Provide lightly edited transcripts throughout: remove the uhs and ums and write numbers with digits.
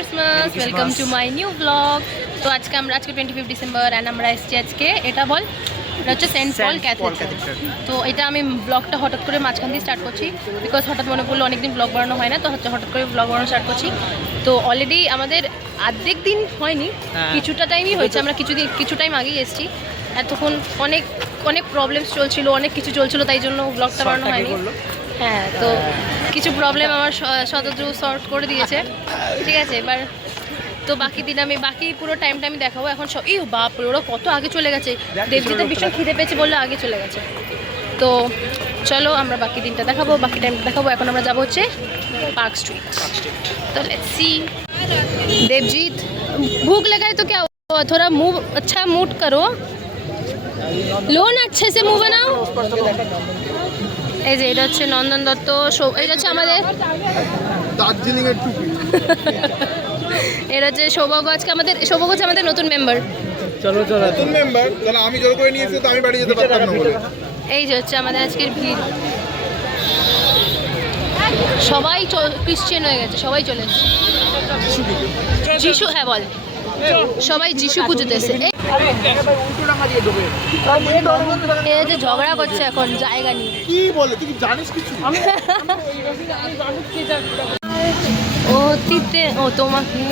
Christmas, welcome to my new blog. তো আজকে 25 December and আমরা এসেছি আজকে, এটা বল, এটা হচ্ছে সেন্ট পল ক্যাথেড্রাল। তো এটা আমি ব্লগটা হঠাৎ করে মাঝখান দিয়ে স্টার্ট করছি, বিকজ হঠাৎ মনে পড়লো অনেকদিন ব্লগ বানানো হয় না, তো হচ্ছে হঠাৎ করে ব্লগ বানানো স্টার্ট করছি। তো অলরেডি আমাদের অর্ধেক দিন হয়নি, কিছুটা টাইমই হয়েছে, আমরা কিছু টাইম আগেই এসেছি। এতক্ষণ অনেক অনেক প্রবলেমস চলছিল, অনেক কিছু চলছিল, তাই জন্য ব্লগটা বানানো হয়নি। হ্যাঁ, তো কিছু প্রবলেম আমার শতদ্রু সলভ করে দিয়েছে, ঠিক আছে। এবার তো বাকি দিন আমি বাকি পুরো টাইমটা আমি দেখাবো। এখন সব বাপ ওরা কত আগে চলে গেছে, দেবজিতে ভীষণ খিদে পেয়েছে বললে আগে চলে গেছে। তো চলো আমরা বাকি দিনটা দেখাবো, বাকি টাইমটা দেখাবো। এখন আমরা যাবো হচ্ছে पार्क स्ट्रीट। तो लेट्स सी। देवजीत, भूख लगा है तो क्या हुआ, थोड़ा मुंह अच्छा मूड करो, लो ना अच्छे से मुंह बनाओ। এই যে এটা হচ্ছে নন্দন দত্ত, এটা হচ্ছে আমাদের দার্জিলিং এর টুপি। এটা হচ্ছে সৌভাগ্য, আজকে সৌভাগ্য হচ্ছে আমাদের নতুন মেম্বার। চলো চলো, নতুন মেম্বার, তাহলে আমি জোর করে নিয়েছি তো আমি বাড়ি যেতে পারতাম না বলে। এই যে হচ্ছে আমাদের আজকের ভিড়, সবাই ক্রিশ্চিয়ান হয়ে গেছে, সবাই চলে এসেছে। যিশু, হ্যাঁ বল, সবাই যিশু পুজোতে এসে যে ঝগড়া করছে এখন জায়গা নিয়ে। কি বলে, তুই কি জানিস কিছু? অতীতে ও তোমাকে,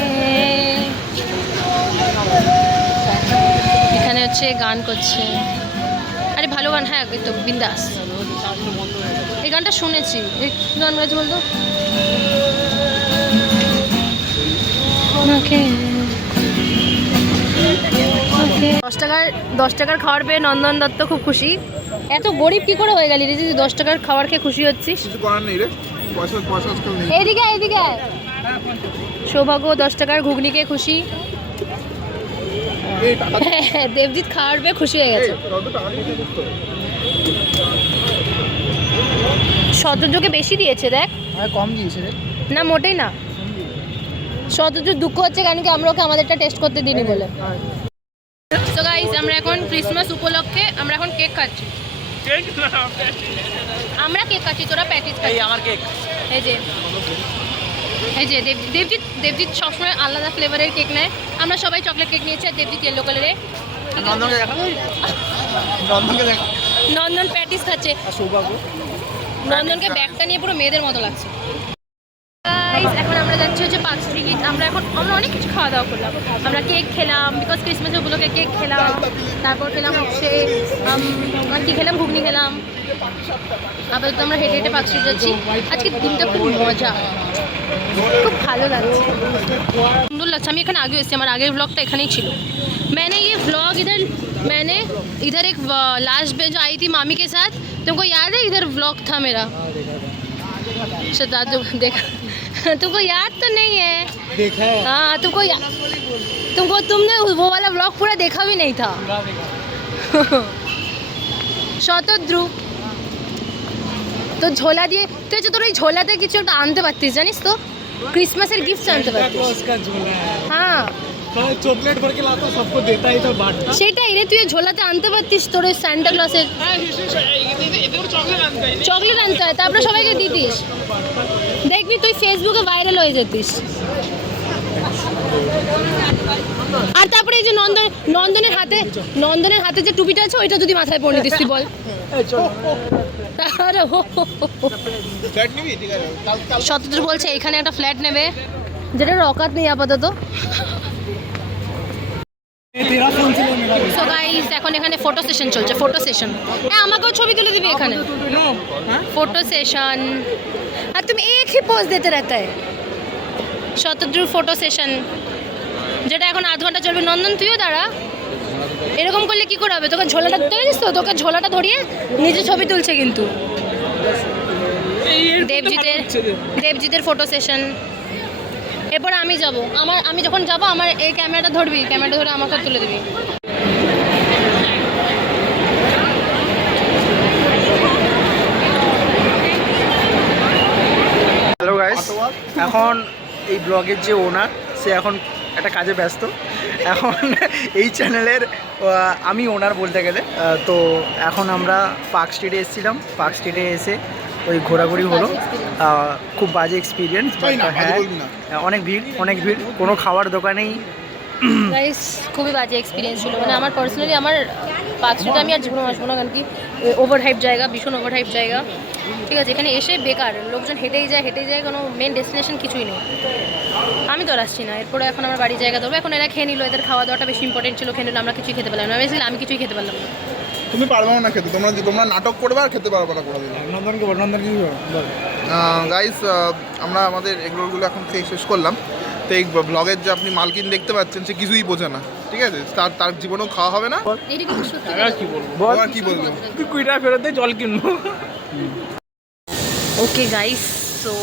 এখানে হচ্ছে গান করছে, আরে ভালো গান, হ্যাঁ তো বিন্দাস। এই গানটা শুনেছি, এই গান গাছ বলতো আমাকে। 10 টাকার খাবার পেয়ে নন্দন দত্ত খুব খুশি। এত গরিব কি করে হয়ে গেলি রে, যদি 10 টাকার খাবার খেয়ে খুশি হচ্ছিস? কিছু করার নেই রে, পয়সা নেই। এদিকে সৌভাগ্য 10 টাকার ঘুগনি খেয়ে খুশি। দেবজিৎ খাওয়ার পেয়ে খুশি হয়ে গেছে। শতযোগে বেশি দিয়েছে দেখ, কম দিয়েছে রে না মোটেই না। শতযোগ দুঃখ হচ্ছে কেন কি আমরা ওকে আমাদেরটা টেস্ট করতে দিইনি বলে। তো গাইস, আমরা এখন ক্রিসমাস উপলক্ষে আমরা এখন কেক খাচ্ছি। আমরা কেক খাচ্ছি, তোরা প্যাটিস খাচ্ছিস। আমার কেক এই যে দেবজিৎ সবসময় আলাদা ফ্লেভারের কেক নেয়। আমরা সবাই চকলেট কেক নিয়েছি আর দেবজিৎ ইয়েলো কালারে। নন্দন প্যাটিস খাচ্ছে, নন্দনকে ব্যাগটা নিয়ে পুরো মেয়েদের মতো লাগছে। এখন আমরা যাচ্ছি হচ্ছে পার্ক স্ট্রিট। আমরা অনেক কিছু খাওয়া দাওয়া করলাম, আমরা কেক খেলাম, বিকজ ক্রিসমাসের উপলক্ষে কেক খেলাম, তারপর খেলাম হচ্ছে কি খেলাম, ঘুগনি খেলাম। আপাতত আমরা হেঁটে হেঁটে পার্ক স্ট্রিট যাচ্ছি। আজকে দিনটা খুব মজা, খুব ভালো লাগছে, সুন্দর লাগছে। আমি এখানে আগে এসেছি, আমার আগের ব্লগটা এখানেই ছিল। मैंने इधर एक लास्ट में जो आई थी मामी के साथ, तुमको याद है? इधर व्लॉग था मेरा, शताब्दी देखा। तुमको याद तो नहीं है? देखा है। हाँ, तुमने वो वाला व्लॉग पूरा देखा भी नहीं था। শতদ্রু তো ঝোলা দিয়ে তুই তোর ওই ঝোলাতে কিছু একটা আনতে পারতিস, জানিস তো, ক্রিসমাসের গিফট আনতে পারতিস। হ্যাঁ, চকলেট ভর के लाता सबको देता ही तो बांटता। সেটাই রে, তুই ঝোলাতে আনতে পারতিস তোর ওই স্যান্টা ক্লসের চকলেট আনতে হয়, তারপরে সবাইকে দিতিস, দেখবি তুই ফেসবুকে ভাইরাল হয়ে যেতিস। আর তারপরে এই যে নন্দনের হাতে যে টুপিটা আছে ওইটা যদি মাথায় পরে নিতিস, তুই বল। শতদ্রু বলছে এখানে একটা ফ্ল্যাট নেবে, যেটার অকাত নেই আপাতত। সো গাইস, এখন এখানে ফটো সেশন চলছে, ফটো সেশন। হ্যাঁ, আমাকেও ছবি তুলে দিবি এখানে, ফটো সেশন। আর তুমি এক হি পোজ দিতে रहता है। শতদ্রুর ফটো সেশন, যেটা এখন আধ ঘন্টা চলবে। নন্দন তুইও দাঁড়া, এরকম করলে কি করে হবে? তোকে ঝোলাটা দিতে গেছিস তো, তোকে ঝোলাটা ধরিয়ে নিজে ছবি তুলছে কিন্তু। দেবজিতের ফটো সেশন। এরপরে আমি যখন যাব আমার এই ক্যামেরাটা ধরবি, ক্যামেরাটা ধরে আমাকে তুলে দিবি। হ্যালো গাইস, এখন এই ব্লগের যে ওনার, সে এখন একটা কাজে ব্যস্ত। এখন এই চ্যানেলের আমি ওনার বলতে গেলে। তো এখন আমরা পার্ক স্ট্রিটে এসেছিলাম, পার্ক স্ট্রিটে এসে ওই ঘোরাঘুরি হলো, বাজে experience। খুব বাজে এক্সপিরিয়েন্স। তাই না, বাজে হ্যাঁ, বলবি না। অনেক ভিড়, কোনো খাওয়ার দোকানেই গাইস খুবই বাজে এক্সপিরিয়েন্স ছিল, মানে আমার পার্সোনালি আমার পার্ক স্ট্রিটে আমি আর জীবনে আসবো না, কারণ কি ওভার হাইপ জায়গা, ভীষণ ওভার হাইপ জায়গা। ঠিক আছে, এখানে এসে বেকার, লোকজন হেঁটেই যায়, কোনো মেন ডেস্টিনেশন কিছুই নেই। আমি তো আর আসছি না, এরপরে এখন আমার বাড়ির জায়গা ধরবো। এখন এরা খেয়ে নিল, এদের খাওয়া দাওয়াটা বেশি ইম্পর্টেন্ট ছিল, খেয়ে নিল, আমরা কিছুই খেতে পারলাম না। বেসিক্যালি আমি কিছুই খেতে পারলাম না। তুমি পারবে না খেতে, তোমরা নাটক করবে আর খেতে পারবে না করে দিলে। নন্দন কি গাইস, আমরা আমাদের এগুলোগুলো এখন খেয়ে শেষ করলাম। তো এই ব্লগের যে আপনি মালকিন দেখতে পাচ্ছেন, সে কিছুই বোঝে না, ঠিক আছে? তার জীবনেও খাওয়া হবে না। এইটা কিন্তু সত্যি কি বলবো, আর কি বলবো? তুই 20 টাকা ফেরত দিয়ে জল কিনবো। ওকে গাইস, তো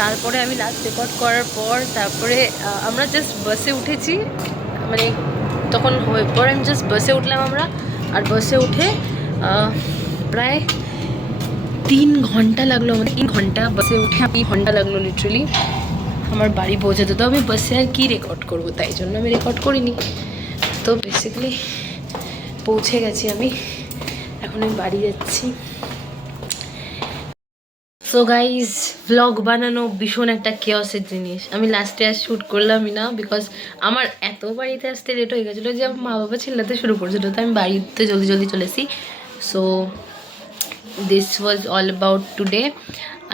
তারপরে আমি লাস্ট রেকর্ড করার পর তারপরে আমরা জাস্ট বাসে উঠেছি, মানে তখন পরে আমি জাস্ট বাসে উঠলাম আমরা। আর বাসে উঠে প্রায় 3 ঘন্টা লাগলো, মানে 3 ঘন্টা বাসে উঠে 3 ঘন্টা লাগলো লিটারালি আমার বাড়ি পৌঁছাতে। তো আমি বাসে আর কি রেকর্ড করবো, তাই জন্য আমি রেকর্ড করিনি। তো বেসিক্যালি পৌঁছে গেছি আমি, এখন আমি বাড়ি যাচ্ছি। সো গাইজ, ভ্লগ বানানো ভীষণ একটা কেওসের জিনিস। আমি লাস্টে আর শ্যুট করলামই না, বিকজ আমার এত বাড়িতে আসতে লেট হয়ে গেছিলো যে আমার মা বাবা চিল্লাতে শুরু করেছিলো, তো আমি বাড়িতে জলদি চলে এসেছি। So this was all about today.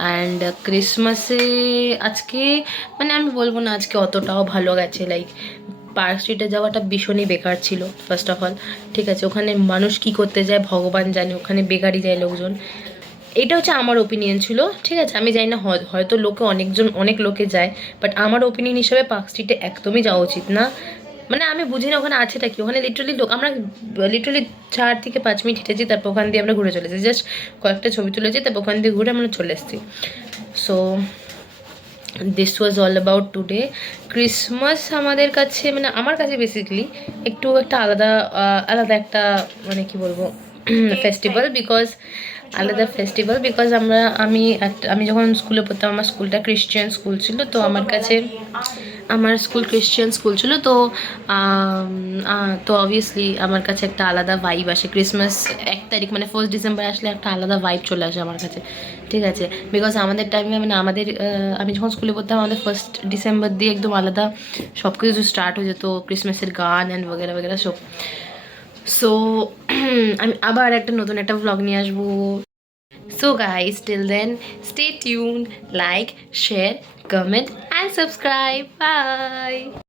And ক্রিসমাসে আজকে, মানে আমি বলবো না আজকে অতটাও ভালো গেছে। লাইক পার্ক স্ট্রিটে যাওয়াটা ভীষণই বেকার ছিল ফার্স্ট অফ অল। ঠিক আছে, ওখানে মানুষ কি করতে যায় ভগবান জানে, ওখানে বেকারই যায় লোকজন। এটা হচ্ছে আমার ওপিনিয়ন ছিল, ঠিক আছে? আমি জানি না, হয়তো অনেক লোকে যায়, বাট আমার ওপিনিয়ন হিসেবে পার্ক স্ট্রিটে একদমই যাওয়া উচিত না। মানে আমি বুঝি না ওখানে আছেটা কি, ওখানে লিটারালি আমরা লিটারালি 4 থেকে 5 মিনিট হেঁটেছি, তারপর ওখান দিয়ে আমরা ঘুরে চলে এসেছি, জাস্ট কয়েকটা ছবি তুলেছি, তারপর ওখান দিয়ে ঘুরে আমরা চলে এসেছি। So this was all about today. Christmas আমাদের কাছে, মানে আমার কাছে বেসিক্যালি একটু একটা আলাদা একটা, মানে কি বলবো, ফেস্টিভ্যাল। বিকজ আমি যখন স্কুলে পড়তাম, আমার স্কুলটা ক্রিশ্চিয়ান স্কুল ছিল, তো আমার কাছে আমার স্কুল ক্রিশ্চিয়ান স্কুল ছিল, তো অবভিয়াসলি আমার কাছে একটা আলাদা ভাইব আসে। ক্রিসমাস 1 তারিখ মানে 1 ডিসেম্বর আসলে একটা আলাদা ভাইব চলে আসে আমার কাছে, ঠিক আছে? বিকজ আমাদের টাইমে, মানে আমি যখন স্কুলে পড়তাম, আমাদের 1 ডিসেম্বর দিয়ে একদম আলাদা সব কিছু স্টার্ট হয়ে যেত, ক্রিসমাসের গান অ্যান্ড বগেরা সব। সো আমি আবার নতুন একটা ব্লগ নিয়ে আসবো। So guys, till then, stay tuned, like, share, comment and subscribe. Bye.